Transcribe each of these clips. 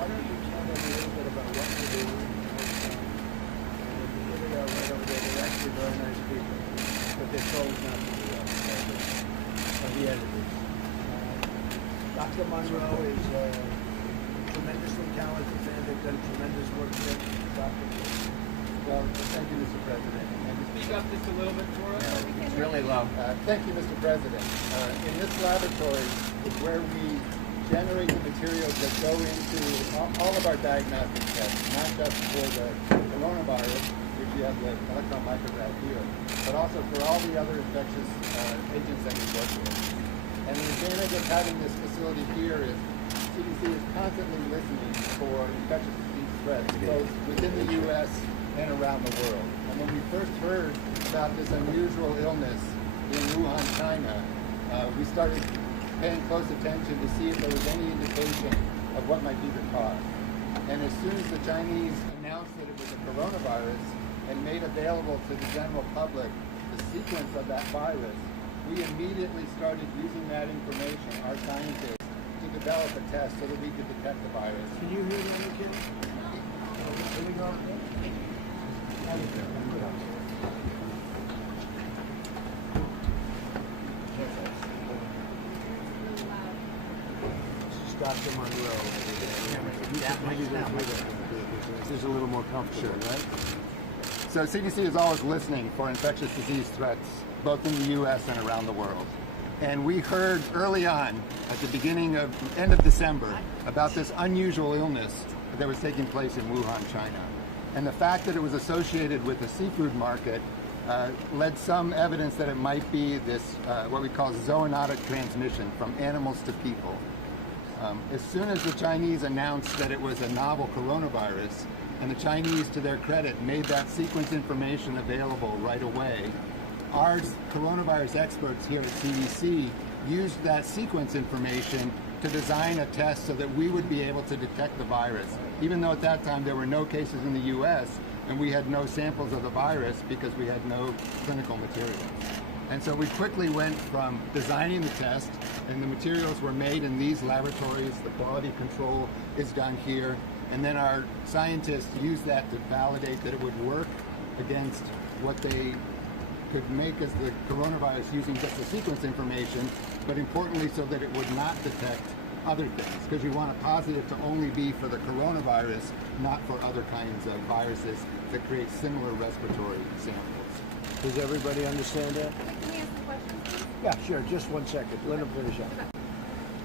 why don't you tell them a little bit about what you're doing? And here they are right over there. They're actually very nice people, but they're told not to do that. The editors. Dr. Monroe is tremendously talented man. They've done tremendous work here. Well, thank you, Mr. President. And Speak up just a little bit for us. it's really low. Thank you, Mr. President. In this laboratory is where we generate the materials that go into all of our diagnostic tests, not just for the coronavirus, which you have the electron micrograph here, but also for all the other infectious agents that we work with. And the advantage of having this facility here is CDC is constantly listening for infectious disease threats, both within the U.S. and around the world. And when we first heard about this unusual illness in Wuhan, China, we started paying close attention to see if there was any indication of what might be the cause. And as soon as the Chinese announced that it was a coronavirus and made available to the general public the sequence of that virus, we immediately started using that information, our scientists, to develop a test so that we could detect the virus. Can you hear them again? Here we go. This is Dr. Monroe. This is a little more comfortable, right? So CDC is always listening for infectious disease threats, both in the U.S. and around the world. And we heard early on, at the end of December, about this unusual illness that was taking place in Wuhan, China. And the fact that it was associated with the seafood market led some evidence that it might be this, what we call zoonotic transmission from animals to people. As soon as the Chinese announced that it was a novel coronavirus, and the Chinese, to their credit, made that sequence information available right away, our coronavirus experts here at CDC used that sequence information to design a test so that we would be able to detect the virus, even though at that time there were no cases in the U.S. and we had no samples of the virus because we had no clinical materials. And so we quickly went from designing the test, and the materials were made in these laboratories, the quality control is done here, and then our scientists used that to validate that it would work against what they could make as the coronavirus using just the sequence information, but importantly so that it would not detect other things, because you want a positive to only be for the coronavirus, not for other kinds of viruses that create similar respiratory samples. Does everybody understand that? Can we ask the question, please? Yeah, sure. Just 1 second. Let them finish up.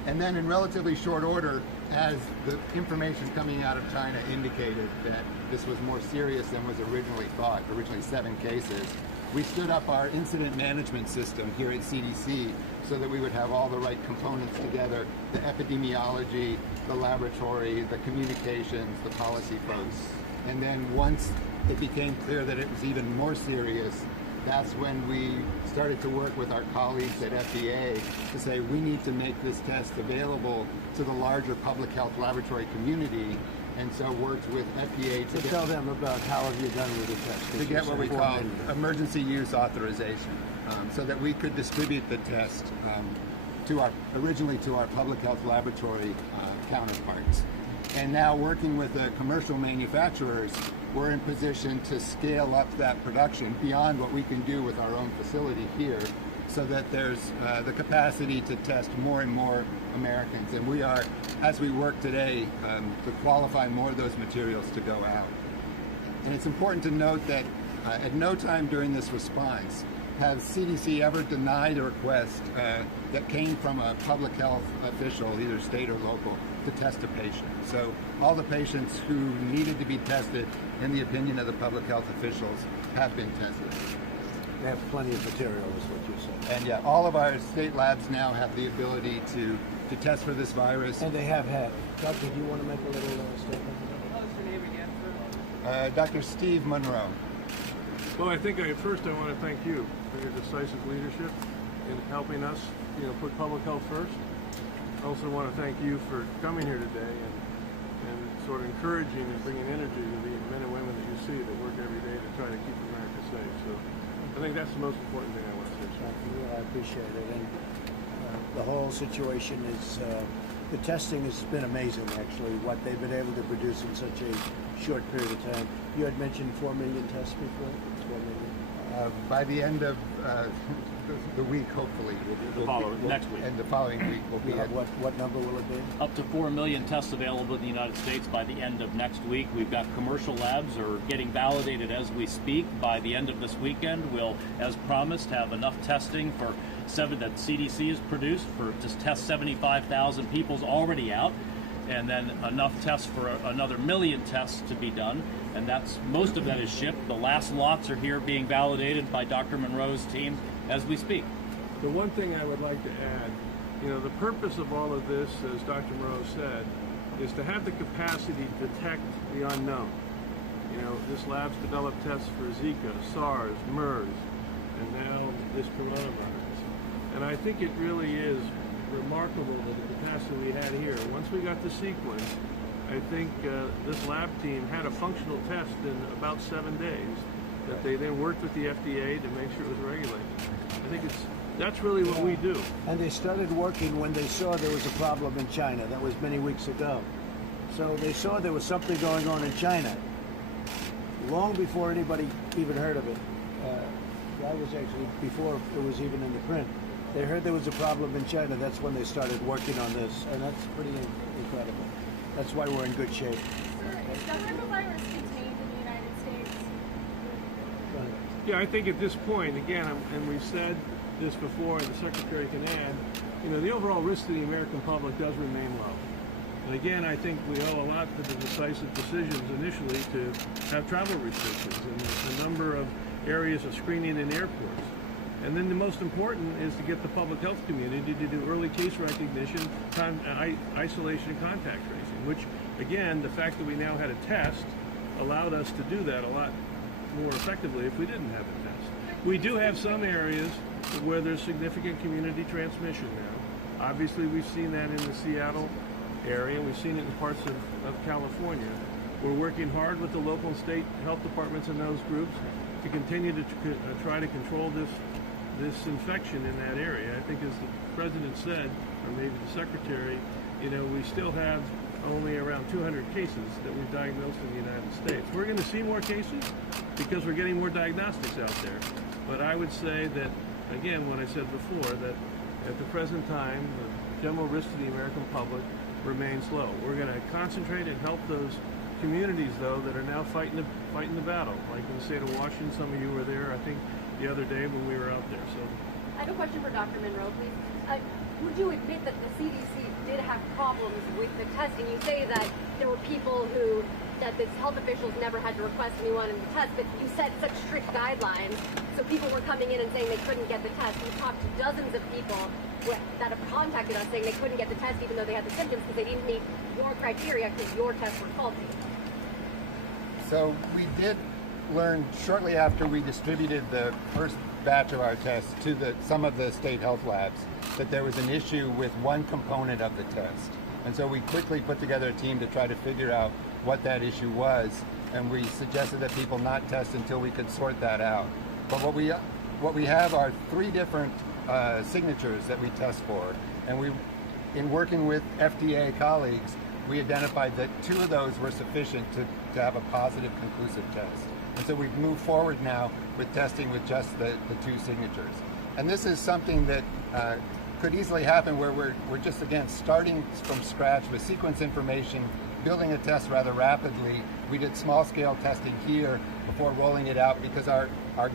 And then in relatively short order, as the information coming out of China indicated that this was more serious than was originally thought, originally 7 cases, we stood up our incident management system here at CDC so that we would have all the right components together, the epidemiology, the laboratory, the communications, the policy folks. And then once it became clear that it was even more serious, that's when we started to work with our colleagues at FDA to say we need to make this test available to the larger public health laboratory community, and so worked with FDA to Tell them about how have you done with the test. to get what we call emergency use authorization, so that we could distribute the test originally to our public health laboratory counterparts. And now working with the commercial manufacturers, we're in position to scale up that production beyond what we can do with our own facility here, so that there's the capacity to test more and more Americans. And we are, as we work today, to qualify more of those materials to go out. And it's important to note that at no time during this response has CDC ever denied a request that came from a public health official, either state or local, to test a patient. So all the patients who needed to be tested, in the opinion of the public health officials, have been tested. They have plenty of material, is what you said. And yeah, all of our state labs now have the ability to test for this virus. And they have had it. Doctor, do you want to make a little statement? What's your name again, sir? Dr. Steve Monroe. Well, I think first I want to thank you for your decisive leadership in helping us, put public health first. I also want to thank you for coming here today and sort of encouraging and bringing energy to the men and women that you see that work every day to try to keep America safe. So I think that's the most important thing I want to say. Thank you. I appreciate it. And the whole situation is The testing has been amazing, actually, what they've been able to produce in such a short period of time. You had mentioned 4 million tests before? 4 million. By the end of the week, hopefully. Next week. And the following week will be at What number will it be? Up to 4 million tests available in the United States by the end of next week. We've got commercial labs are getting validated as we speak. By the end of this weekend, we'll, as promised, have enough testing for that CDC has produced for just test 75,000 people's already out, and then enough tests for another 1 million tests to be done. And that's most of that is shipped. The last lots are here being validated by Dr. Monroe's team as we speak. The one thing I would like to add, the purpose of all of this, as Dr. Monroe said, is to have the capacity to detect the unknown. This lab's developed tests for Zika, SARS, MERS, and now this coronavirus. And I think it really is remarkable that the capacity we had here. Once we got the sequence, I think this lab team had a functional test in about 7 days that they then worked with the FDA to make sure it was regulated. I think that's really what we do. And they started working when they saw there was a problem in China. That was many weeks ago. So they saw there was something going on in China long before anybody even heard of it. That was actually before it was even in the print. They heard there was a problem in China. That's when they started working on this, and that's pretty incredible. That's why we're in good shape. Is the coronavirus contained in the United States? Yeah, I think at this point, again, and we've said this before, and the Secretary can add, the overall risk to the American public does remain low. And again, I think we owe a lot to the decisive decisions initially to have travel restrictions and a number of areas of screening in airports. And then the most important is to get the public health community to do early case recognition, isolation, and contact tracing, which, again, the fact that we now had a test allowed us to do that a lot more effectively if we didn't have a test. We do have some areas where there's significant community transmission now. Obviously, we've seen that in the Seattle area. We've seen it in parts of California. We're working hard with the local and state health departments in those groups to continue to try to control this infection in that area. I think, as the President said, or maybe the Secretary, we still have only around 200 cases that we've diagnosed in the United States. We're going to see more cases because we're getting more diagnostics out there. But I would say that, again, what I said before, that at the present time, the general risk to the American public remains low. We're going to concentrate and help those communities, though, that are now fighting the battle. Like in the state of Washington, some of you were there, I think, the other day when we were out there. So, I have a question for Dr. Monroe, please. Would you admit that the CDC did have problems with the testing? You say that there were people that the health officials never had to request anyone in the test, but you set such strict guidelines, so people were coming in and saying they couldn't get the test. We talked to dozens of people that have contacted us saying they couldn't get the test even though they had the symptoms because they didn't meet your criteria because your tests were faulty. So we did learn shortly after we distributed the first batch of our tests to some of the state health labs that there was an issue with one component of the test. And so we quickly put together a team to try to figure out what that issue was, and we suggested that people not test until we could sort that out. But what we have are 3 different signatures that we test for, and in working with FDA colleagues, we identified that 2 of those were sufficient to have a positive conclusive test. And so we've moved forward now with testing with just the 2 signatures. And this is something that could easily happen where we're just, again, starting from scratch with sequence information, building a test rather rapidly. We did small-scale testing here before rolling it out because our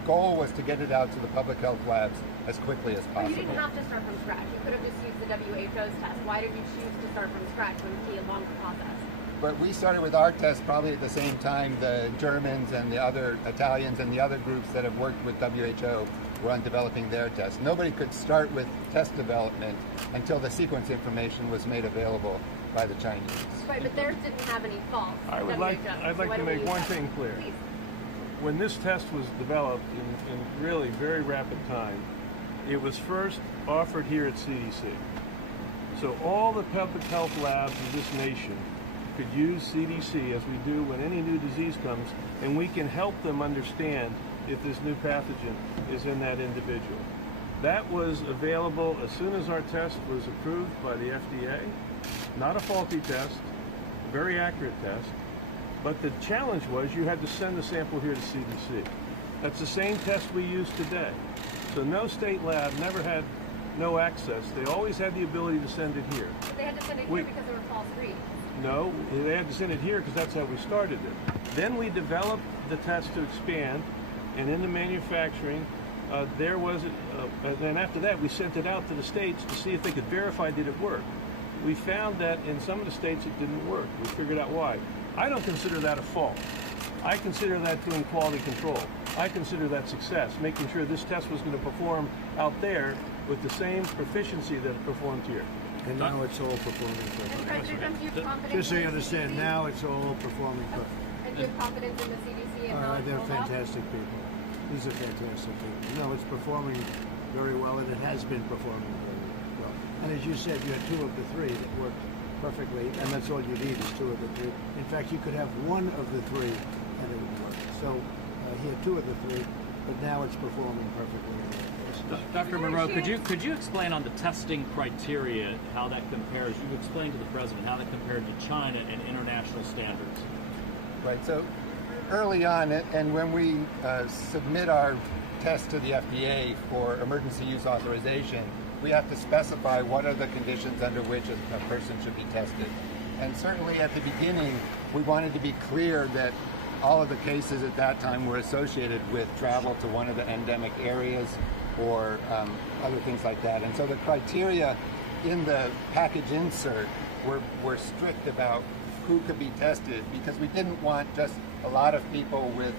goal was to get it out to the public health labs as quickly as possible. But you didn't have to start from scratch. You could have just used the WHO's test. Why did you choose to start from scratch when it would be a longer process? But we started with our test probably at the same time the Germans and the other Italians and the other groups that have worked with WHO were on developing their tests. Nobody could start with test development until the sequence information was made available by the Chinese. Right, but theirs didn't have any faults. I'd like to make one thing clear. Please. When this test was developed in really very rapid time, it was first offered here at CDC. So all the public health labs of this nation could use CDC as we do when any new disease comes, and we can help them understand if this new pathogen is in that individual. That was available as soon as our test was approved by the FDA, not a faulty test, very accurate test. But the challenge was you had to send the sample here to CDC. That's the same test we use today. So no state lab never had no access. They always had the ability to send it here. But they had to send it here because there were false reads. No, they had to send it here because that's how we started it. Then we developed the test to expand, and in the manufacturing, there was, and after that we sent it out to the states to see if they could verify did it work. We found that in some of the states it didn't work. We figured out why. I don't consider that a fault. I consider that doing quality control. I consider that success, making sure this test was going to perform out there with the same proficiency that it performed here. And now it's all performing perfectly. President, do you have confidence Just so you in the understand, CDC? now it's all performing perfectly. And do you have confidence in the CDC and how it's They're rolled out? fantastic people. These are fantastic people. No, it's performing very well, and it has been performing very well. And as you said, you had 2 of the 3 that worked perfectly, and that's all you need is 2 of the 3. In fact, you could have 1 of the 3 and it would work. So he had 2 of the 3, but now it's performing perfectly in all cases. Dr. Monroe, could you explain on the testing criteria how that compares? You explained to the president how that compared to China and international standards. Right, so early on, and when we submit our test to the FDA for emergency use authorization, we have to specify what are the conditions under which a person should be tested. And certainly at the beginning, we wanted to be clear that all of the cases at that time were associated with travel to one of the endemic areas or other things like that. And so the criteria in the package insert were strict about who could be tested, because we didn't want just a lot of people with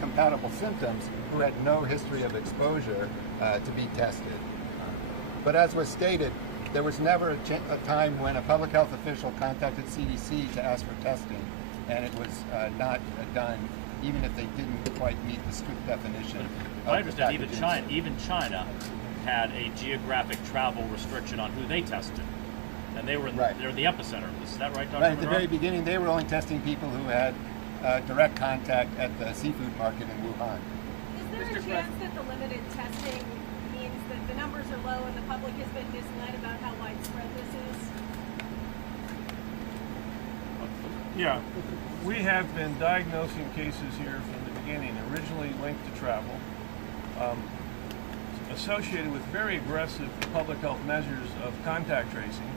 compatible symptoms who had no history of exposure to be tested. But as was stated, there was never a time when a public health official contacted CDC to ask for testing, and it was not done, even if they didn't quite meet the strict definition. I understand even China had a geographic travel restriction on who they tested, and they're the epicenter of this. Is that right, Dr. Right, at the Monroe? very beginning, they were only testing people who had direct contact at the seafood market in Wuhan. Is there a chance that the limited testing means that the numbers are low and the public has been misled about how widespread this is? Yeah, we have been diagnosing cases here from the beginning, originally linked to travel, associated with very aggressive public health measures of contact tracing.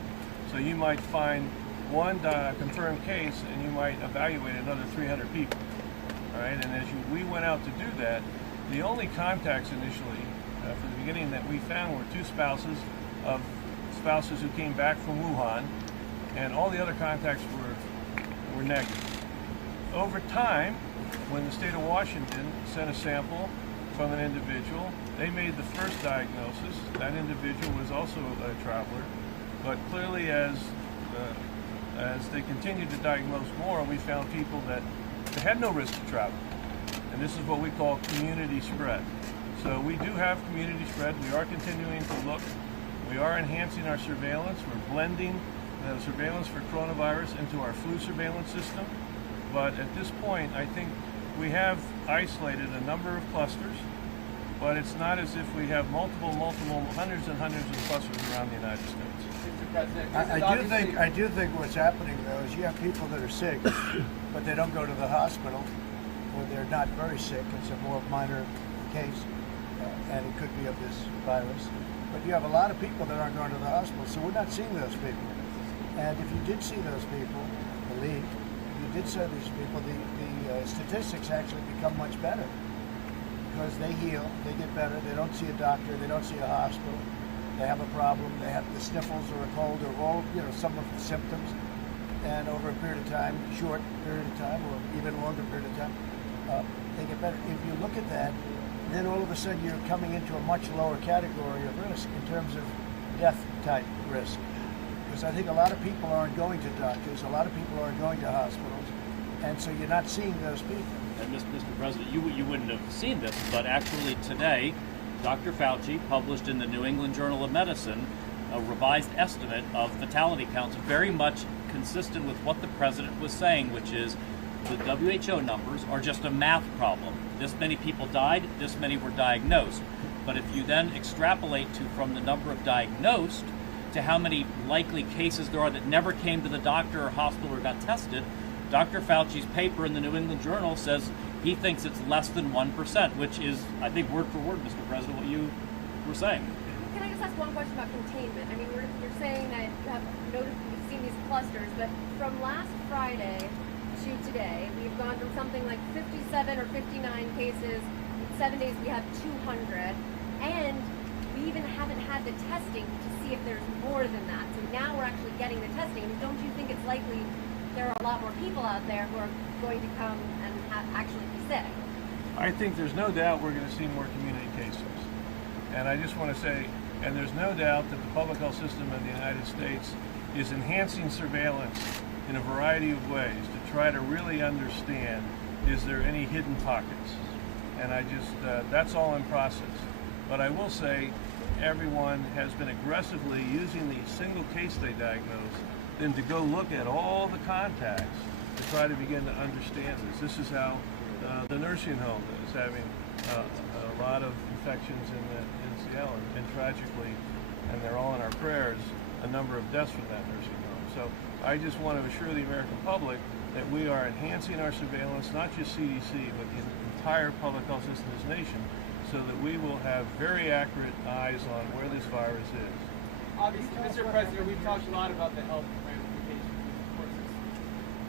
So you might find one confirmed case and you might evaluate another 300 people. All right, and as we went out to do that, the only contacts initially from the beginning that we found were 2 spouses who came back from Wuhan, and all the other contacts were negative. Over time, when the state of Washington sent a sample from an individual, they made the first diagnosis. That individual was also a traveler, but clearly as they continued to diagnose more, we found people that they had no risk of travel. And this is what we call community spread. So we do have community spread. We are continuing to look. We are enhancing our surveillance. We're blending the surveillance for coronavirus into our flu surveillance system. But at this point, I think we have isolated a number of clusters, but it's not as if we have multiple, hundreds and hundreds of clusters around the United States. I do think what's happening though is you have people that are sick, but they don't go to the hospital, or they're not very sick. It's a more minor case, and it could be of this virus. But you have a lot of people that aren't going to the hospital, so we're not seeing those people. And if you did see those people, if you did see these people, the statistics actually become much better because they heal, they get better. They don't see a doctor, they don't see a hospital. They have a problem, they have the sniffles or a cold or all, some of the symptoms, and over a period of time, short period of time, or even longer period of time, they get better. If you look at that, then all of a sudden you're coming into a much lower category of risk in terms of death type risk. Because I think a lot of people aren't going to doctors, a lot of people aren't going to hospitals, and so you're not seeing those people. And Mr. President, you wouldn't have seen this, but actually today, Dr. Fauci published in the New England Journal of Medicine a revised estimate of fatality counts, very much consistent with what the president was saying, which is the WHO numbers are just a math problem. This many people died, this many were diagnosed. But if you then extrapolate from the number of diagnosed to how many likely cases there are that never came to the doctor or hospital or got tested, Dr. Fauci's paper in the New England Journal says he thinks it's less than 1%, which is, I think, word for word, Mr. President, what you were saying. Can I just ask one question about containment? I mean, you're saying that you have you've seen these clusters, but from last Friday to today, we've gone from something like 57 or 59 cases. In 7 days, we have 200, and we even haven't had the testing to see if there's more than that. So now we're actually getting the testing. Don't you think it's likely there are a lot more people out there who are going to come and actually be sick? I think there's no doubt we're going to see more community cases. And I just want to say, and there's no doubt that the public health system in the United States is enhancing surveillance in a variety of ways to try to really understand, is there any hidden pockets? And I just, that's all in process. But I will say, everyone has been aggressively using the single case they diagnose then to go look at all the contacts to try to begin to understand this. This is how the nursing home is having a lot of infections in Seattle, and tragically, and they're all in our prayers, a number of deaths from that nursing home. So I just want to assure the American public that we are enhancing our surveillance, not just CDC, but the entire public health system in this nation, so that we will have very accurate eyes on where this virus is. Obviously, Mr. President, we've talked a lot about the health ramifications, which of course is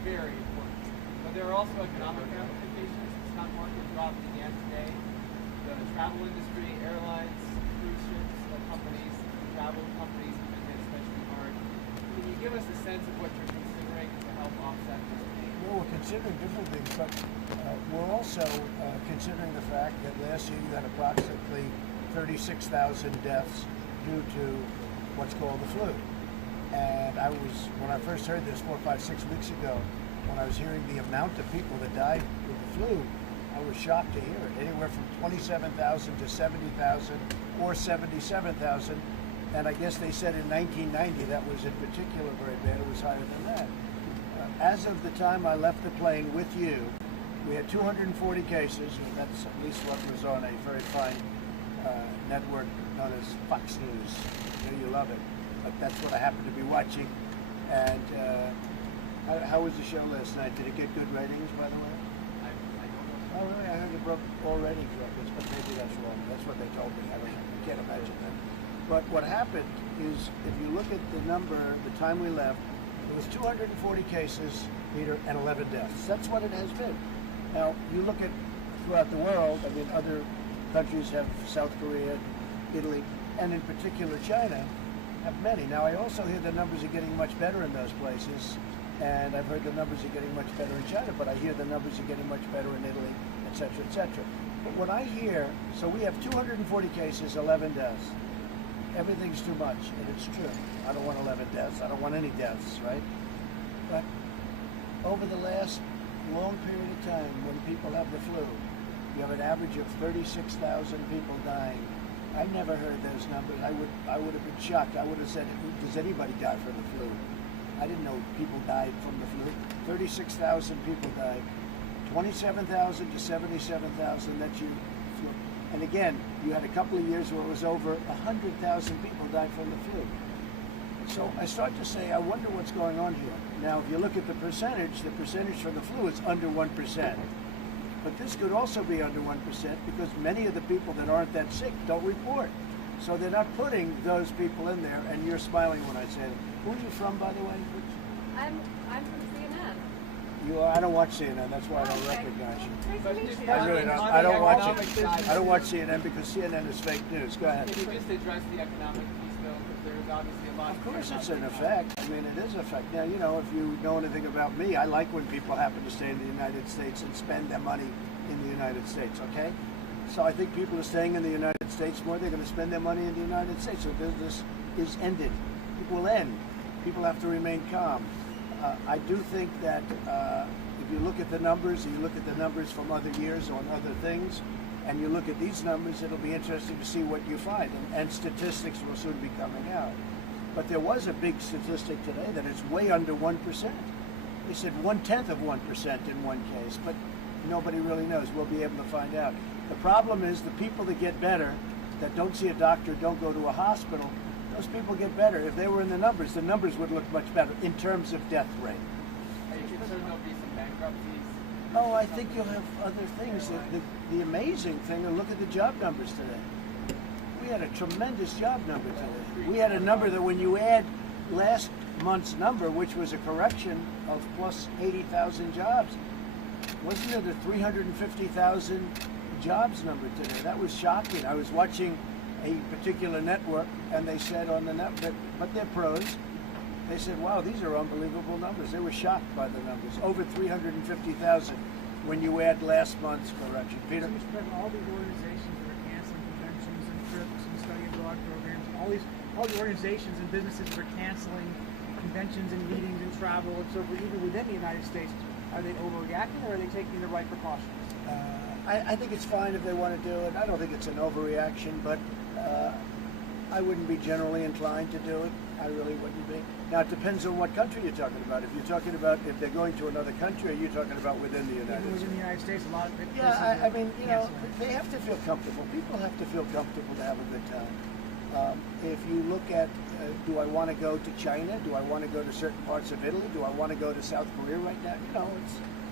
very important. But there are also economic ramifications. The stock market dropped again today. The travel industry, airlines, cruise ships, companies, travel companies have been hit especially hard. Can you give us a sense of what you're considering to help offset this pain? Well, we're considering different things, but we're also considering the fact that last year you had approximately 36,000 deaths due to what's called the flu. And when I first heard this 4, 5, 6 weeks ago, when I was hearing the amount of people that died with the flu, I was shocked to hear it. Anywhere from 27,000 to 70,000 or 77,000. And I guess they said in 1990, that was in particular very bad. It was higher than that. As of the time I left the plane with you, we had 240 cases, and that's at least what was on a very fine network known as Fox News. You love it, but that's what I happened to be watching. And how was the show last night? Did it get good ratings, by the way? I don't know. Oh, really? I heard it broke all ratings records, but maybe that's wrong. That's what they told me. I can't imagine that. But what happened is, if you look at the number, the time we left, there was 240 cases, Peter, and 11 deaths. That's what it has been. Now, you look at throughout the world, I mean, other countries have South Korea, Italy, and in particular China, have many. Now, I also hear the numbers are getting much better in those places, and I've heard the numbers are getting much better in China, but I hear the numbers are getting much better in Italy, et cetera, et cetera. But what I hear, so we have 240 cases, 11 deaths. Everything's too much, and it's true. I don't want 11 deaths. I don't want any deaths, right? But over the last long period of time, when people have the flu, you have an average of 36,000 people dying. I never heard those numbers. I would have been shocked. I would have said, does anybody die from the flu? I didn't know people died from the flu. 36,000 people died. 27,000 to 77,000, that's your flu. And again, you had a couple of years where it was over 100,000 people died from the flu. So I start to say, I wonder what's going on here. Now, if you look at the percentage for the flu is under 1%. But this could also be under 1% because many of the people that aren't that sick don't report. So they're not putting those people in there, and you're smiling when I say it. Who are you from, by the way? I'm from CNN. You are, I don't watch CNN, that's why I don't Okay. recognize you. Nice to meet you. I really don't. I don't watch it. I don't watch CNN because CNN is fake news. Go ahead. Can you just address the economic piece, though? Because there is obviously a lot Of course it's an effect. I mean, it is an effect. Now, you know, if you know anything about me, I like when people happen to stay in the United States and spend their money in the United States, okay? So I think people are staying in the United States more. They're going to spend their money in the United States. So business is ended. It will end. People have to remain calm. I do think that if you look at the numbers, and you look at the numbers from other years on other things, and you look at these numbers, it'll be interesting to see what you find. And statistics will soon be coming out. But there was a big statistic today that it's way under 1%. They said 1/10 of 1% in one case, but nobody really knows. We'll be able to find out. The problem is the people that get better, that don't see a doctor, don't go to a hospital, those people get better. If they were in the numbers would look much better in terms of death rate. Are you concerned there'll be some bankruptcies? Oh, I think you'll have other things. The amazing thing, look at the job numbers today. We had a tremendous job number today. We had a number that when you add last month's number, which was a correction of plus 80,000 jobs, wasn't it a 350,000 jobs number today? That was shocking. I was watching a particular network, and they said on the network, but they're pros, they said, wow, these are unbelievable numbers. They were shocked by the numbers. Over 350,000 when you add last month's correction. Peter? So Mr. President, all these organizations that are canceling conventions and trips and study abroad programs, all the organizations and businesses that are canceling conventions and meetings and travel and so forth, even within the United States, are they overreacting or are they taking the right precautions? I think it's fine if they want to do it. I don't think it's an overreaction, but I wouldn't be generally inclined to do it. I really wouldn't be. Now, it depends on what country you're talking about. If you're talking about if they're going to another country, or you're talking about within the United States? Within the United States, a lot of places I mean, you know, canceling. they have to feel comfortable. People have to feel comfortable to have a good time. If you look at, do I want to go to China? Do I want to go to certain parts of Italy? Do I want to go to South Korea right now? You know,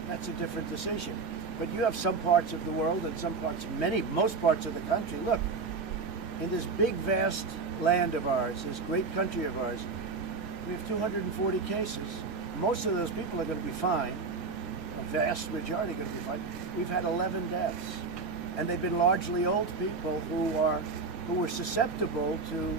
that's a different decision. But you have some parts of the world and some parts, most parts of the country. Look, in this big, vast land of ours, this great country of ours, we have 240 cases. Most of those people are going to be fine. A vast majority are going to be fine. We've had 11 deaths, and they've been largely old people who were susceptible to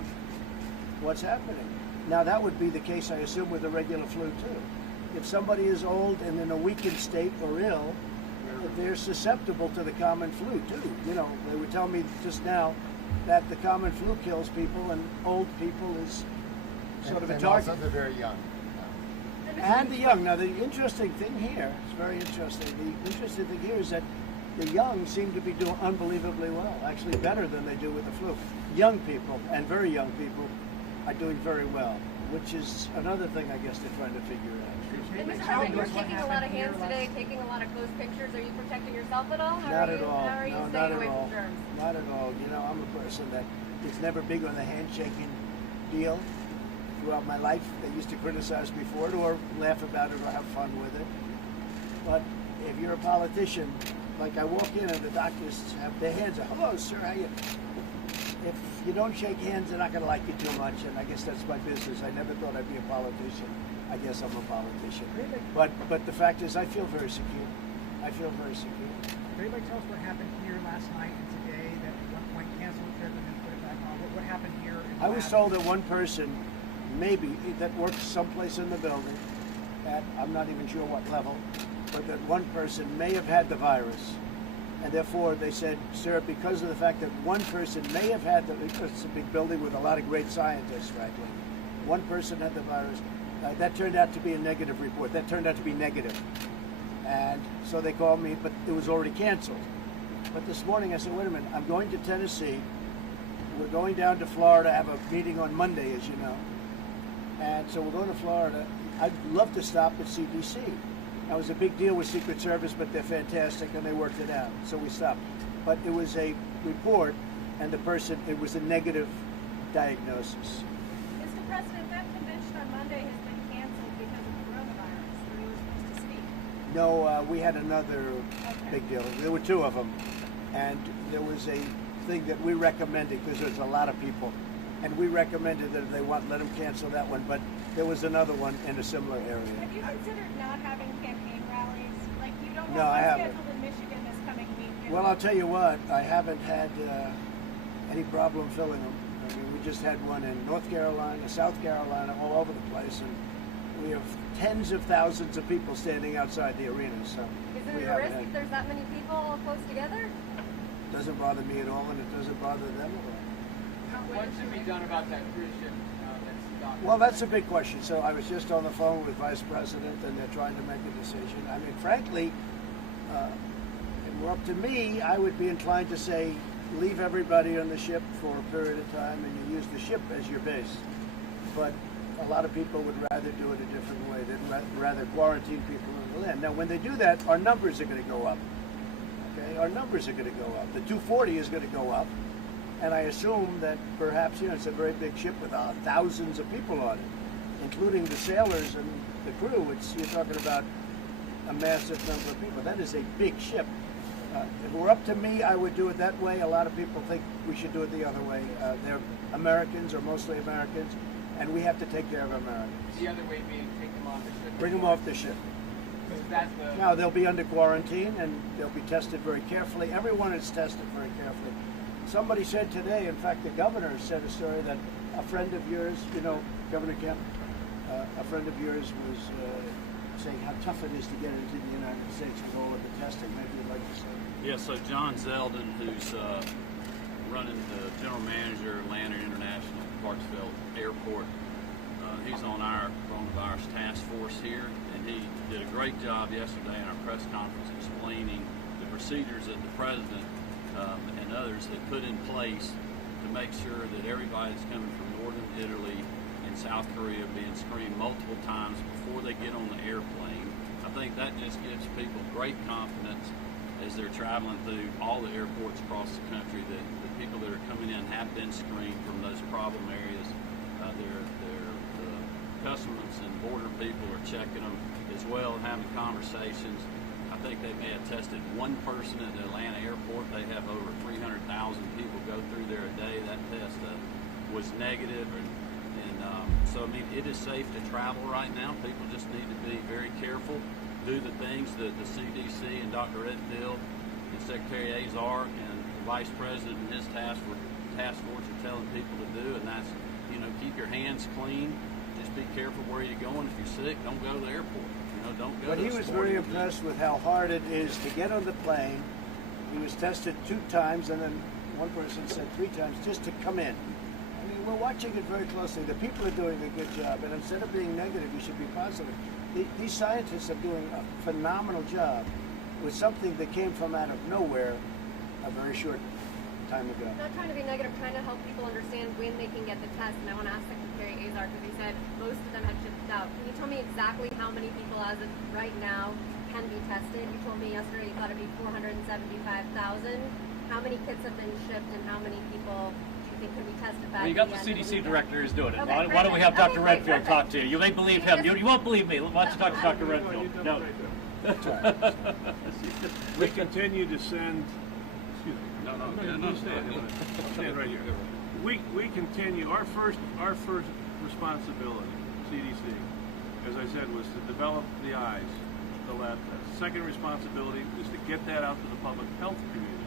what's happening. Now, that would be the case, I assume, with the regular flu too. If somebody is old and in a weakened state or ill, they're susceptible to the common flu too. You know, they were telling me just now that the common flu kills people, and old people is sort of a target. Also, they're very young. And the young. Now, the interesting thing here, it's very interesting. The interesting thing here is that the young seem to be doing unbelievably well, actually better than they do with the flu. Young people, and very young people, are doing very well, which is another thing I guess they're trying to figure out. And Mr. President, you're shaking a lot of hands today, taking a lot of close pictures. Are you protecting yourself at all? Not at all. How are you No, staying not away at all. from germs? Not at all. You know, I'm a person that is never big on the handshaking deal throughout my life. They used to criticize me for it or laugh about it or have fun with it. But if you're a politician, like I walk in and the doctors have their hands up, hello, sir, how you? If you don't shake hands, they're not going to like you too much, and I guess that's my business. I never thought I'd be a politician. I guess I'm a politician. But the fact is, I feel very secure. I feel very secure. Can anybody tell us what happened here last night and today that at one point canceled the trip and then put it back on? What happened here? I was told that one person, maybe, that works someplace in the building, at I'm not even sure what level, but that one person may have had the virus. And therefore, they said, sir, because of the fact that one person may have had it's a big building with a lot of great scientists, frankly. One person had the virus. That turned out to be a negative report. That turned out to be negative. And so they called me, but it was already canceled. But this morning I said, wait a minute, I'm going to Tennessee. We're going down to Florida, have a meeting on Monday, as you know. And so we're going to Florida. I'd love to stop at CDC. That was a big deal with Secret Service, but they're fantastic and they worked it out. So we stopped. But it was a report, and it was a negative diagnosis. Mr. President, that convention on Monday has been canceled because of coronavirus, where you were supposed to speak. No, we had another big deal. There were two of them. And there was a thing that we recommended, because there's a lot of people, and we recommended that if they want, let them cancel that one. But there was another one in a similar area. Have you considered not having campaign rallies? Like, you don't have No, I one haven't. scheduled in Michigan this coming week. Well, I'll tell you what, I haven't had any problem filling them. I mean, we just had one in North Carolina, South Carolina, all over the place, and we have tens of thousands of people standing outside the arena. So Is we it a haven't risk had- if there's that many people all close together? Doesn't bother me at all, and it doesn't bother them at all. What should be done about that cruise ship that's docked? Well, that's a big question. So I was just on the phone with Vice President, and they're trying to make a decision. I mean, frankly, if it were up to me, I would be inclined to say, leave everybody on the ship for a period of time, and you use the ship as your base. But a lot of people would rather do it a different way. They'd rather quarantine people in the land. Now, when they do that, our numbers are going to go up. Okay, our numbers are going to go up. The 240 is going to go up, And I assume that perhaps, it's a very big ship with thousands of people on it, including the sailors and the crew. You're talking about a massive number of people. That is a big ship. If it were up to me, I would do it that way. A lot of people think we should do it the other way. They're Americans, or mostly Americans, and we have to take care of Americans. The other way being take them off the ship. Bring them off the ship. That's the... Now, they'll be under quarantine, and they'll be tested very carefully. Everyone is tested very carefully. Somebody said today, in fact, the governor said a story that a friend of yours, Governor Kemp, a friend of yours was saying how tough it is to get into the United States with all of the testing. Maybe you'd like to say. Yeah, so John Zeldin, who's running the general manager of Atlanta International Parksville Airport, he's on our coronavirus task force here, and he did a great job yesterday in our press conference explaining the procedures that the president and others had put in place to make sure that everybody that's coming from northern Italy and South Korea being screened multiple times before they get on the airplane. I think that just gives people great confidence as they're traveling through all the airports across the country that the people that are coming in have been screened from those problem areas. The customs and border people are checking them as well and having conversations. I think they may have tested one person at the Atlanta airport. They have over 300,000 people go through there a day. That test was negative, and so I mean it is safe to travel right now. People just need to be very careful, do the things that the CDC and Dr. Redfield and Secretary Azar and the Vice President and his task force are telling people to do, and that's keep your hands clean. Just be careful where you're going. If you're sick, don't go to the airport. Don't go. But he was very impressed with how hard it is to get on the plane. He was tested 2 times, and then one person said 3 times just to come in. I mean, we're watching it very closely. The people are doing a good job, and instead of being negative, you should be positive. These scientists are doing a phenomenal job with something that came from out of nowhere a very short time ago. Not trying to be negative, trying to help people understand when they can get the test. And I want to ask Secretary Azar, because he said most of them had shipped out. Can you tell me exactly how many people as of right now can be tested? You told me yesterday you thought it'd be 475,000. How many kits have been shipped, and how many people do you think can be tested back? Well, you got the CDC director who's doing it. Okay, why don't we have Dr. perfect. Redfield talk to you? You may believe him. You won't believe me. Why don't you talk to Dr. Redfield? No. We continue to send. Excuse me. No. Stand right here. We continue. Our first responsibility, CDC, as I said, was to develop the eyes, the lab test. Second responsibility is to get that out to the public health community.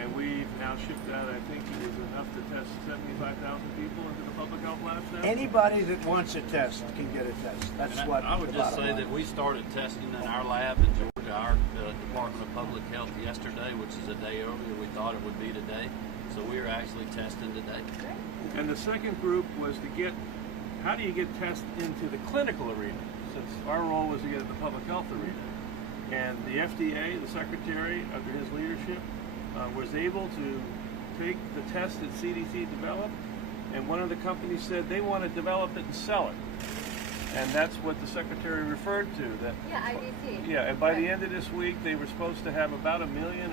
And we've now shipped out, I think it is enough to test 75,000 people into the public health labs now. Anybody that wants a test can get a test. That's and what I would just say that we started testing in our lab in Georgia, our Department of Public Health yesterday, which is a day earlier we thought it would be today. So we are actually testing today. And the second group was to get, how do you get tests into the clinical arena? Since our role was to get in the public health arena. And the FDA, the Secretary, under his leadership, was able to take the test that CDC developed, and one of the companies said they want to develop it and sell it. And that's what the Secretary referred to. IDT. Yeah, and by the end of this week, they were supposed to have about 1 million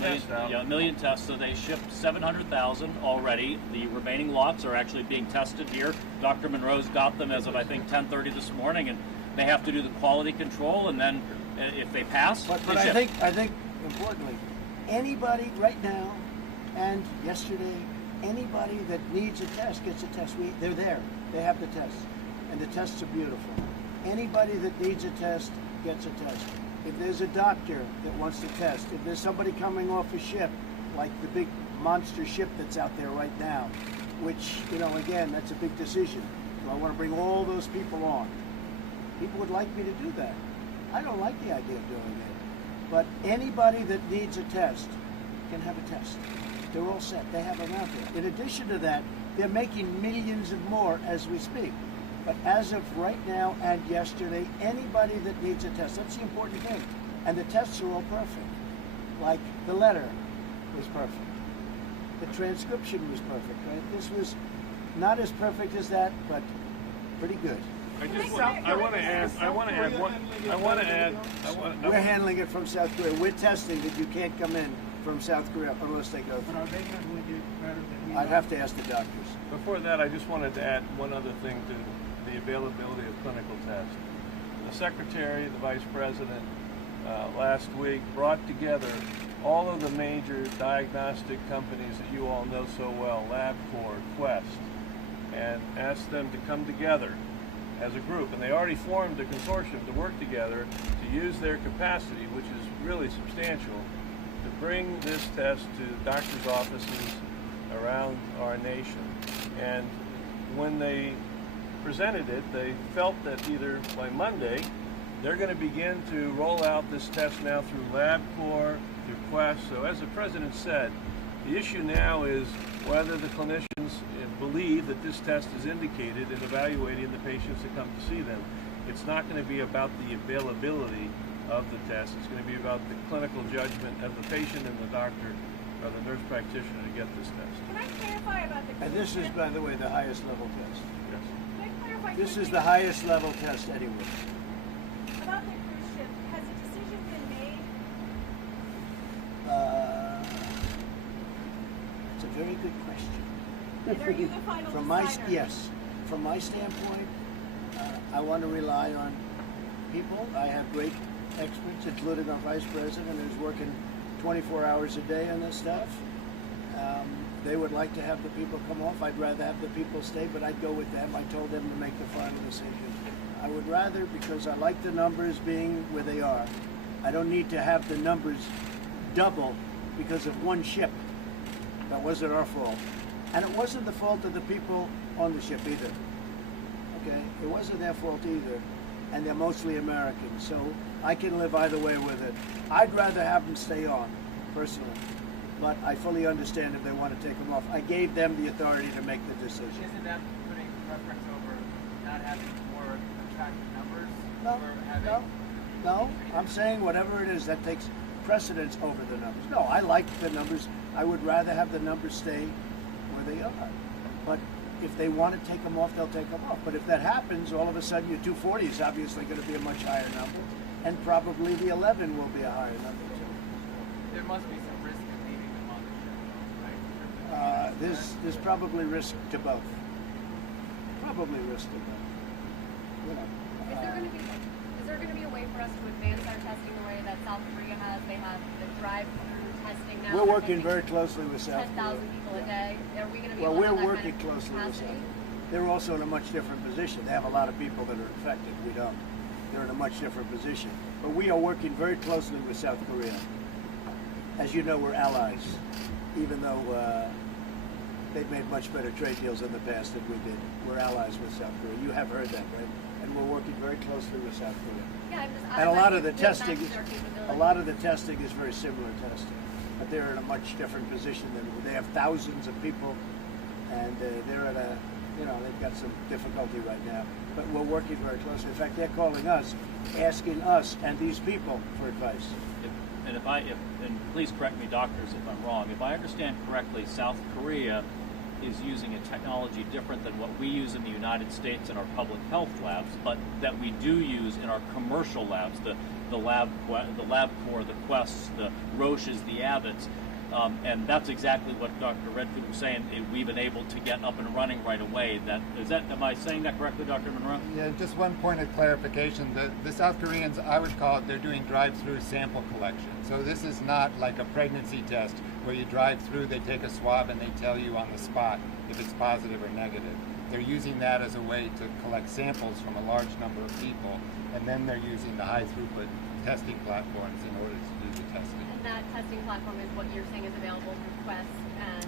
tests out. Yeah, 1 million tests. So they shipped 700,000 already. The remaining lots are actually being tested here. Dr. Monroe's got them as of, I think, 10:30 this morning, and they have to do the quality control, and then if they pass, But they I ship. think importantly, anybody right now and yesterday, anybody that needs a test gets a test. They're there. They have the tests. And the tests are beautiful. Anybody that needs a test gets a test. If there's a doctor that wants to test, if there's somebody coming off a ship, like the big monster ship that's out there right now, which, again, that's a big decision. Do I want to bring all those people on? People would like me to do that. I don't like the idea of doing it. But anybody that needs a test can have a test. They're all set. They have them out there. In addition to that, they're making millions of more as we speak. But as of right now and yesterday, anybody that needs a test, that's the important thing. And the tests are all perfect. Like the letter was perfect. The transcription was perfect, right? This was not as perfect as that, but pretty good. I want to add. We're handling it from South Korea. We're testing that you can't come in from South Korea unless they go But through. are they going to do it better than we I'd are? have to ask the doctors. Before that, I just wanted to add one other thing to the availability of clinical tests. The Secretary, the Vice President, last week brought together all of the major diagnostic companies that you all know so well, LabCorp, Quest, and asked them to come together as a group. And they already formed a consortium to work together to use their capacity, which is really substantial, to bring this test to doctors' offices around our nation. And when they presented it, they felt that either by Monday, they're going to begin to roll out this test now through LabCorp, through Quest. So as the President said, the issue now is whether the clinicians believe that this test is indicated in evaluating the patients that come to see them. It's not going to be about the availability of the test. It's going to be about the clinical judgment of the patient and the doctor or the nurse practitioner to get this test. Can I clarify about the And this is, by the way, the highest level test. Yes. Can I clarify This is quickly the highest level test anywhere. about the cruise ship? Has a decision been made? It's a very good question. And are you the final From decider? yes, from my standpoint, I want to rely on people. I have great experts, including our Vice President, who's working 24 hours a day on this stuff. They would like to have the people come off. I'd rather have the people stay, but I'd go with them. I told them to make the final decision. I would rather, because I like the numbers being where they are. I don't need to have the numbers double because of one ship. That wasn't our fault. And it wasn't the fault of the people on the ship either. Okay? It wasn't their fault either. And they're mostly Americans, so I can live either way with it. I'd rather have them stay on, personally. But I fully understand if they want to take them off. I gave them the authority to make the decision. Isn't that putting preference over not having more attractive numbers? No, or having no. I'm saying whatever it is, that takes precedence over the numbers. No, I like the numbers. I would rather have the numbers stay where they are. But if they want to take them off, they'll take them off. But if that happens, all of a sudden your 240 is obviously going to be a much higher number. And probably the 11 will be a higher number too. There must be some risk of leaving them on the ship, right? There's probably risk to both. Probably risk to both. You know, Is there going to be a way for us to advance our testing the way that South Korea has? They have the drive-through testing now. we're They're working taking very closely with South Korea. 10,000 people a day. Are we going to be Well, able to we're have that working kind of closely with capacity? them. They're also in a much different position. They have a lot of people that are infected. We don't. They're in a much different position. But we are working very closely with South Korea. As you know, we're allies, even though they've made much better trade deals in the past than we did. We're allies with South Korea. You have heard that, right? And we're working very closely with South Korea. Yeah, I'm just. And a lot of the it matches testing, their capability. a lot of the testing is very similar testing, but they're in a much different position than they have thousands of people, and they're at a, they've got some difficulty right now. But we're working very closely. In fact, they're calling us, asking us and these people for advice. And please correct me, doctors, if I'm wrong. If I understand correctly, South Korea is using a technology different than what we use in the United States in our public health labs, but that we do use in our commercial labs, the LabCorp, the Quests, the Roches, the Abbotts. And that's exactly what Dr. Redfield was saying. We've been able to get up and running right away. Am I saying that correctly, Dr. Monroe? Yeah, just one point of clarification. The South Koreans, I would call it, they're doing drive-through sample collection. So this is not like a pregnancy test where you drive through, they take a swab, and they tell you on the spot if it's positive or negative. They're using that as a way to collect samples from a large number of people, and then they're using the high-throughput testing platforms in order to do the testing. And that testing platform is what you're saying is available through Quest, and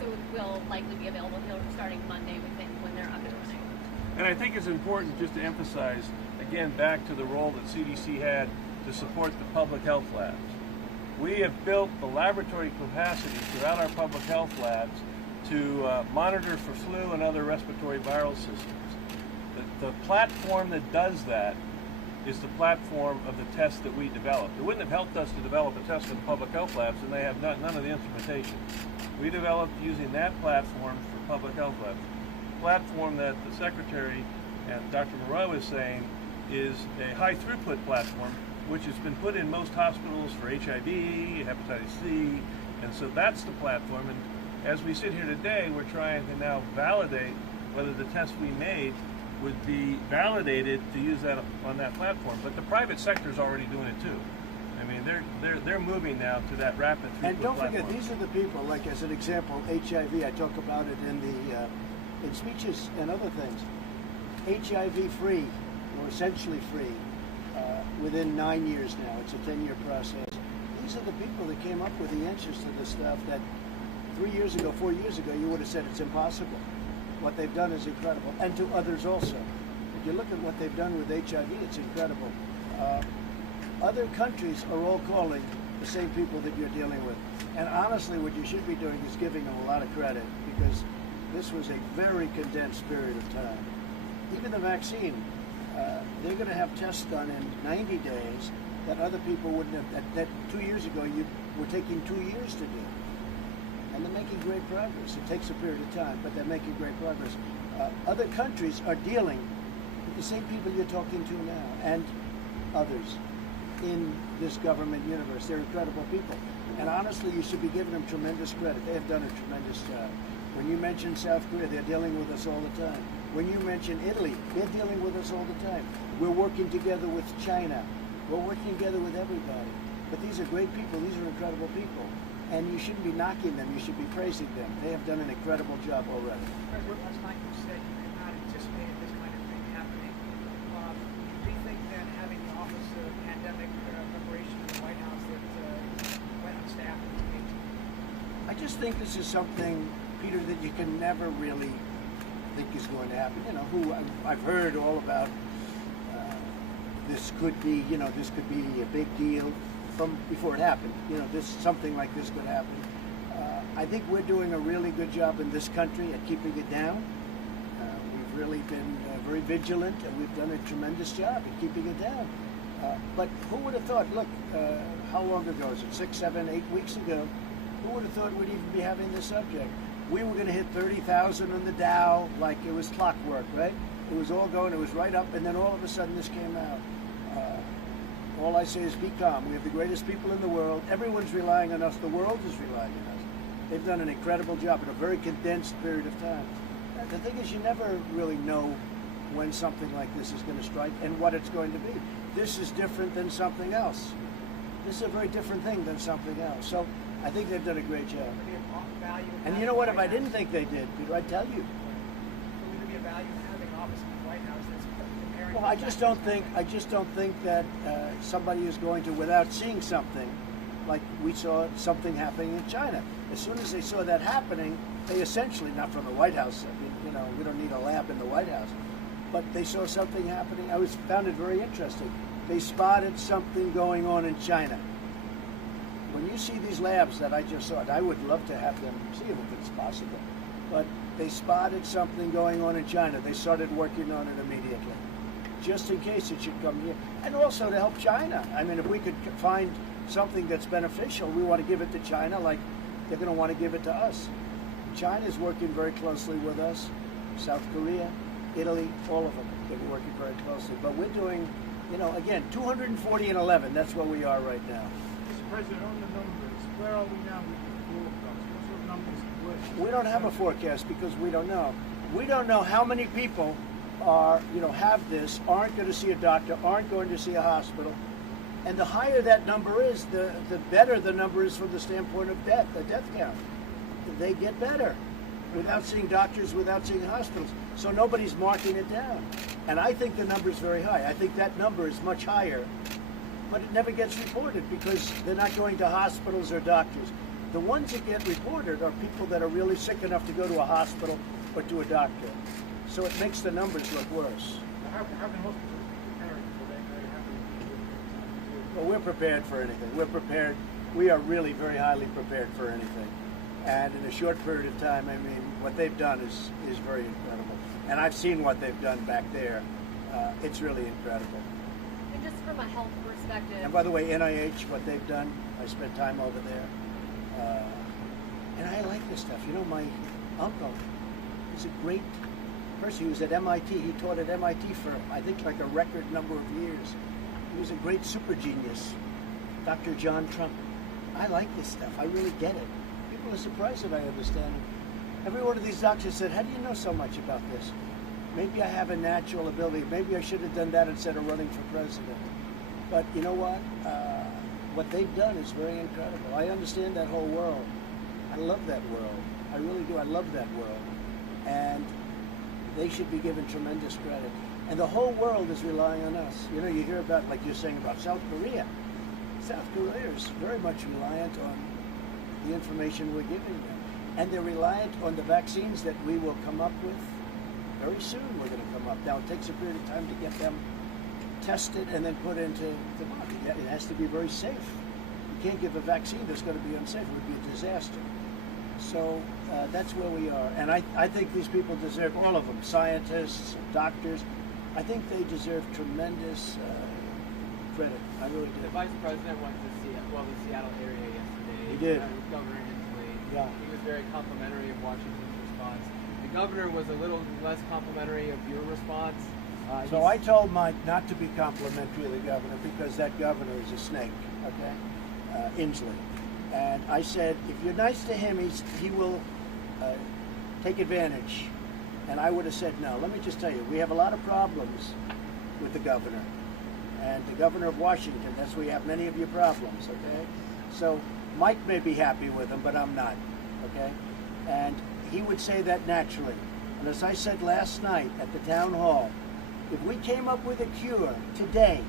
so it will likely be available starting Monday, we think, when they're up and running. And I think it's important just to emphasize, again, back to the role that CDC had to support the public health labs. We have built the laboratory capacity throughout our public health labs to monitor for flu and other respiratory viral systems. The platform that does that is the platform of the test that we developed. It wouldn't have helped us to develop a test for the public health labs, and they have none of the instrumentation. We developed using that platform for public health labs. Platform that the Secretary and Dr. Moreau is saying is a high throughput platform, which has been put in most hospitals for HIV, hepatitis C, and so that's the platform. And as we sit here today, we're trying to now validate whether the test we made would be validated to use that on that platform. But the private sector is already doing it too. I mean, they're moving now to that rapid throughput And don't forget, platform. these are the people, like as an example, HIV, I talk about it in speeches and other things. HIV free, or essentially free, within 9 years now. It's a 10-year process. These are the people that came up with the answers to this stuff that 3 years ago, 4 years ago, you would have said it's impossible. What they've done is incredible, and to others also. If you look at what they've done with HIV, it's incredible. Other countries are all calling the same people that you're dealing with. And honestly, what you should be doing is giving them a lot of credit, because this was a very condensed period of time. Even the vaccine, they're going to have tests done in 90 days that other people wouldn't have, that 2 years ago you were taking 2 years to do. And they're making great progress. It takes a period of time, but they're making great progress. Other countries are dealing with the same people you're talking to now, and others in this government universe. They're incredible people. And honestly, you should be giving them tremendous credit. They have done a tremendous job. When you mention South Korea, they're dealing with us all the time. When you mention Italy, they're dealing with us all the time. We're working together with China. We're working together with everybody. But these are great people. These are incredible people. And you shouldn't be knocking them. You should be praising them. They have done an incredible job already. President, last night you said you could not anticipate this kind of thing happening. Do you think that having the Office of Pandemic Preparation in the White House, that White House staff is engaged? I just think this is something, Peter, that you can never really think is going to happen. You know, I've heard all about this could be, this could be a big deal from before it happened. Something like this could happen. I think we're doing a really good job in this country at keeping it down. We've really been very vigilant, and we've done a tremendous job at keeping it down. But who would have thought, look, how long ago is it? 6, 7, 8 weeks ago, who would have thought we'd even be having this subject? We were going to hit 30,000 on the Dow like it was clockwork, right? It was all going, it was right up, and then all of a sudden this came out. All I say is be calm. We have the greatest people in the world. Everyone's relying on us. The world is relying on us. They've done an incredible job in a very condensed period of time. The thing is, you never really know when something like this is going to strike and what it's going to be. This is different than something else. This is a very different thing than something else. So I think they've done a great job. And you know what? If I didn't think they did, I'd tell you. Would there be a value in having an office in the White House that's preparing? Well, I just don't think that somebody is going to, without seeing something, like we saw something happening in China. As soon as they saw that happening, they essentially, not from the White House, I mean, we don't need a lab in the White House, but they saw something happening. I found it very interesting. They spotted something going on in China. When you see these labs that I just saw, I would love to have them see if it's possible. But they spotted something going on in China. They started working on it immediately, just in case it should come here. And also to help China. I mean, if we could find something that's beneficial, we want to give it to China like they're going to want to give it to us. China is working very closely with us. South Korea, Italy, all of them. They're working very closely. But we're doing, again, 240 and 11. That's where we are right now. Mr. President, on the numbers, where are we now with the forecast? What sort of numbers were? We don't have a forecast because we don't know. We don't know how many people are, have this, aren't going to see a doctor, aren't going to see a hospital. And the higher that number is, the better the number is from the standpoint of death, the death count. They get better without seeing doctors, without seeing hospitals. So nobody's marking it down. And I think the number is very high. I think that number is much higher, but it never gets reported because they're not going to hospitals or doctors. The ones that get reported are people that are really sick enough to go to a hospital or to a doctor. So it makes the numbers look worse. How can hospitals prepare for that? Well, we're prepared for anything. We're prepared. We are really very highly prepared for anything. And in a short period of time, I mean, what they've done is very incredible. And I've seen what they've done back there. It's really incredible. And just from a health perspective. And by the way, NIH, what they've done, I spent time over there. And I like this stuff. My uncle is a great person. He was at MIT. He taught at MIT for, I think, like a record number of years. He was a great super genius, Dr. John Trump. I like this stuff. I really get it. People are surprised that I understand it. Every one of these doctors said, how do you know so much about this? Maybe I have a natural ability. Maybe I should have done that instead of running for president. But you know what? What they've done is very incredible. I understand that whole world. I love that world. I really do. I love that world. And they should be given tremendous credit. And the whole world is relying on us. You know, you hear about, like you're saying about South Korea. South Korea is very much reliant on the information we're giving them. And they're reliant on the vaccines that we will come up with. Very soon we're going to come up. Now, it takes a period of time to get them tested and then put into the market. It has to be very safe. You can't give a vaccine that's going to be unsafe. It would be a disaster. So that's where we are. And I think these people deserve, all of them, scientists, doctors, I think they deserve tremendous credit. I really do. The vice president went to the Seattle area yesterday. He did. With Governor Inslee. Yeah. He was very complimentary of Washington's response. The governor was a little less complimentary of your response. So I told Mike not to be complimentary of the governor because that governor is a snake, okay? Inslee. And I said, if you're nice to him, he will take advantage. And I would have said no. Let me just tell you, we have a lot of problems with the governor. And the governor of Washington, that's where you have many of your problems, okay? So Mike may be happy with him, but I'm not, okay? And he would say that naturally. And as I said last night at the town hall, if we came up with a cure today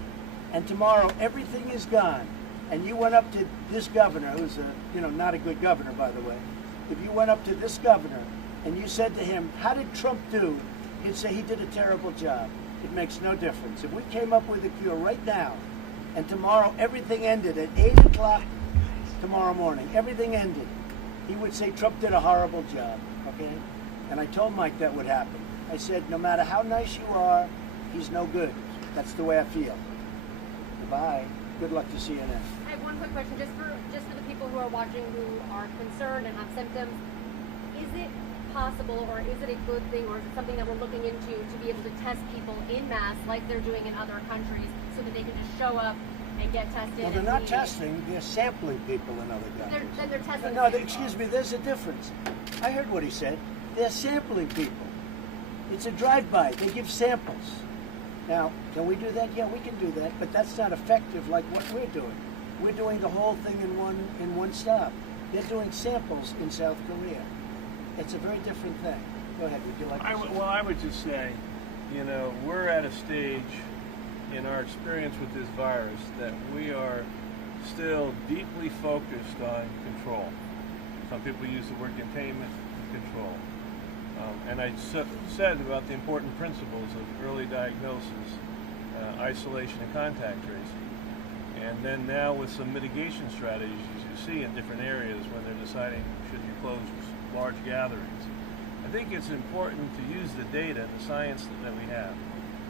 and tomorrow everything is gone, and you went up to this governor, who's not a good governor, by the way, if you went up to this governor and you said to him, how did Trump do? He'd say he did a terrible job. It makes no difference. If we came up with a cure right now and tomorrow everything ended at 8 o'clock tomorrow morning, everything ended, he would say Trump did a horrible job, okay? And I told Mike that would happen. I said, no matter how nice you are, he's no good. That's the way I feel. Goodbye. Good luck to CNN. I have one quick question, just for the people who are watching who are concerned and have symptoms. Is it possible, or is it a good thing, or is it something that we're looking into to be able to test people in mass like they're doing in other countries, so that they can just show up and get tested? Well, they're not testing; they're sampling people in other countries. Then they're testing. No, excuse me. There's a difference. I heard what he said. They're sampling people. It's a drive-by. They give samples. Now, can we do that? Yeah, we can do that, but that's not effective like what we're doing. We're doing the whole thing in one stop. They're doing samples in South Korea. It's a very different thing. Go ahead. Would you like to say? Well, I would just say, we're at a stage in our experience with this virus that we are still deeply focused on control. Some people use the word containment and control. And I said about the important principles of early diagnosis, isolation, and contact tracing. And then now with some mitigation strategies, as you see in different areas when they're deciding should you close large gatherings. I think it's important to use the data and the science that we have.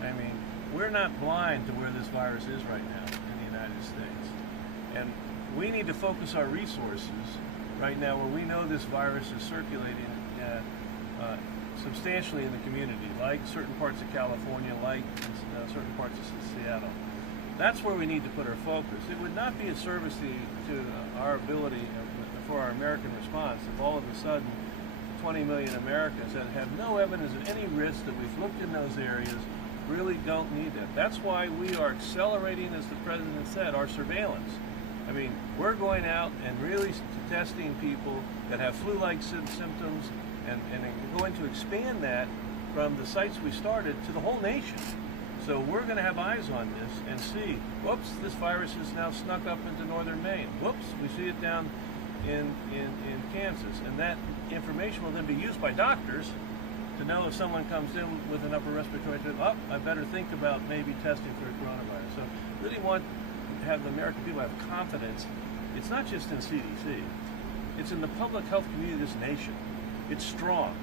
I mean, we're not blind to where this virus is right now in the United States. And we need to focus our resources right now where we know this virus is circulating substantially in the community, like certain parts of California, like certain parts of Seattle. That's where we need to put our focus. It would not be a service to our ability for our American response if all of a sudden 20 million Americans that have no evidence of any risk that we've looked in those areas really don't need that. That's why we are accelerating, as the President said, our surveillance. I mean, we're going out and really testing people that have flu-like symptoms, and we're going to expand that from the sites we started to the whole nation. So we're going to have eyes on this and see, whoops, this virus has now snuck up into northern Maine. Whoops, we see it down in Kansas. And that information will then be used by doctors to know if someone comes in with an upper respiratory symptom, I better think about maybe testing for coronavirus. So really want to have the American people have confidence. It's not just in CDC. It's in the public health community of this nation. It's strong.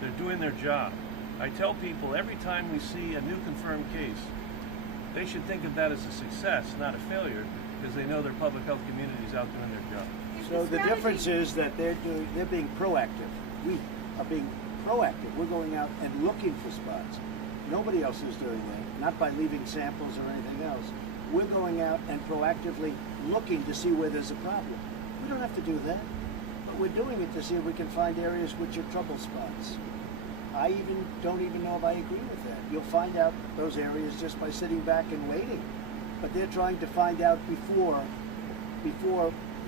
They're doing their job. I tell people every time we see a new confirmed case, they should think of that as a success, not a failure, because they know their public health community is out doing their job. So the difference is that they're being proactive. We are being proactive. We're going out and looking for spots. Nobody else is doing that, not by leaving samples or anything else. We're going out and proactively looking to see where there's a problem. We don't have to do that, but we're doing it to see if we can find areas which are trouble spots. I don't even know if I agree with that. You'll find out those areas just by sitting back and waiting. But they're trying to find out before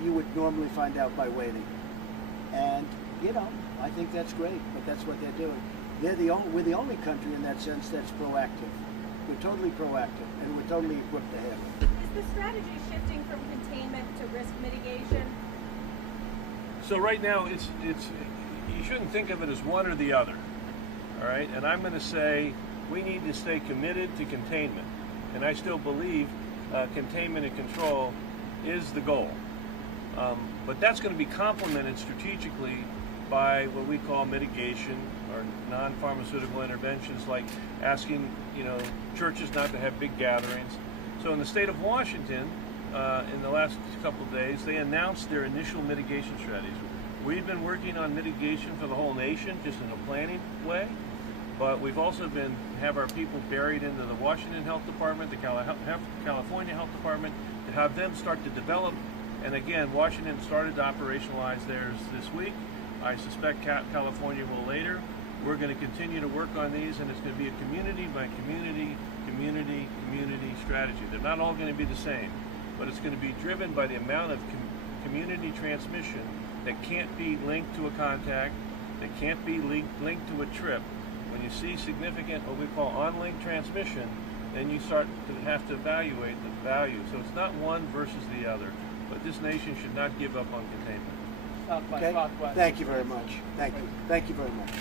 you would normally find out by waiting. And, you know, I think that's great, but that's what they're doing. We're the only country in that sense that's proactive. We're totally proactive, and we're totally equipped to handle it. Is the strategy shifting from containment to risk mitigation? So right now, it's you shouldn't think of it as one or the other. All right, and I'm going to say we need to stay committed to containment, and I still believe containment and control is the goal. But that's going to be complemented strategically by what we call mitigation or non-pharmaceutical interventions, like asking, churches not to have big gatherings. So in the state of Washington, in the last couple of days, they announced their initial mitigation strategies. We've been working on mitigation for the whole nation, just in a planning way, but we've also have our people buried into the Washington Health Department, the California Health Department, to have them start to develop. And again, Washington started to operationalize theirs this week. I suspect California will later. We're going to continue to work on these, and it's going to be a community by community strategy. They're not all going to be the same, but it's going to be driven by the amount of community transmission that can't be linked to a contact, that can't be linked to a trip. When you see significant, what we call on-link transmission, then you start to have to evaluate the value. So it's not one versus the other, but this nation should not give up on containment. Okay. Thank you very much. Thank you. Thank you very much.